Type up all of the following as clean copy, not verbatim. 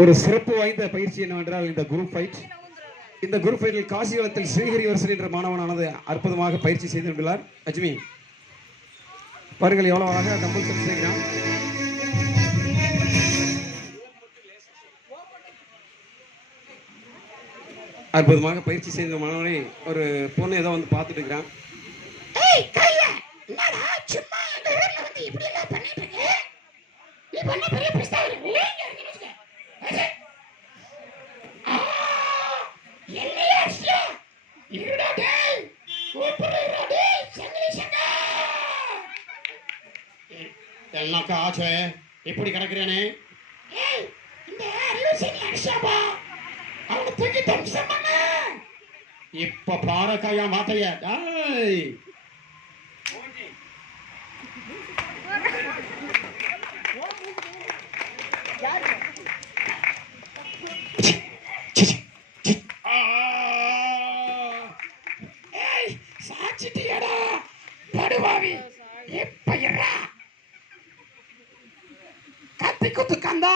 ஒரு சிறப்பு வாய்ந்த பயிற்சி என்னவென்றால் இந்த குரூப் ஃபைட். இந்த குரூப் ஃபைட்டில் காசிவளத்தில் ஸ்ரீஹரிவர்சன் என்ற மாணவனானது அற்புதமாக பயிற்சி செய்துள்ளார். லட்சுமி பாருங்கள் எவ்வளவு அழகாக டம்பிள் செட் செய்கிறான். அற்புதமாக பயிற்சி செய்த மாணவனை ஒரு பொண்ணு ஏதோ வந்து பார்த்துட்டு இருக்கிறான். என்னக்கா ஆச்சு இப்படி கிடக்குறேனே? இப்ப பாருக்கா என் வார்த்தைய. சாச்சிட்டியடா படுவாவி. இப்ப இரா கத்தி குத்து கந்தா.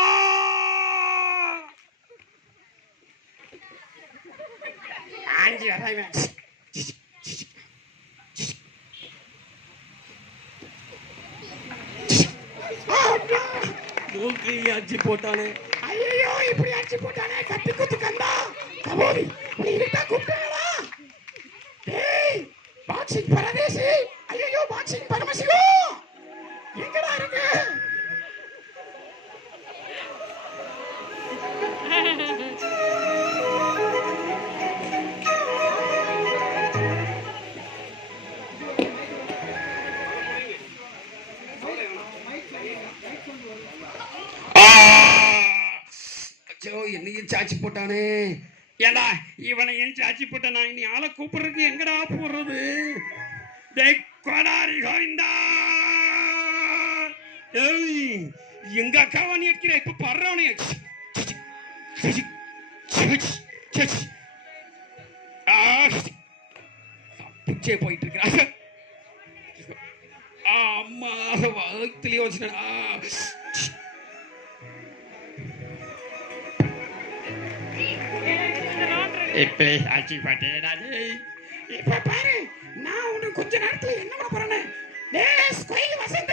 ஆஞ்சி வராய்வேன். மூக்கு அடிச்சு போட்டானே. ஐயோ இப்படி அடிச்சு போட்டானே. கத்தி குத்து கந்தா கபோதி நீ கிட்ட கூப்பிட்டா. டேய் பாக்ஸிங் பரதேசி. ஐயோ பாக்ஸிங் பரமசிவோ எங்கடா இருக்கு? என்னையும் சாச்சி போட்டானே. ஏண்டா இவனையும் சாச்சி போட்டானா? இனி ஆளை கூப்பிடுறதுக்கு எங்கடா போடுறது? கொடாரி கோவிந்தா. எங்க அக்காவா நீ அடிக்கிற? இப்ப படுறவனே பிச்சை போயிட்டு இருக்கிறாங்க. அம்மா வகுத்துலயே வச்சுட்டா. இப்படி ஆட்சி பாட்டேடாது. இப்ப பாரு நான் உனக்கு கொஞ்ச நேரத்துல என்ன பண்ண போறேன்னு. கோயில் வசந்த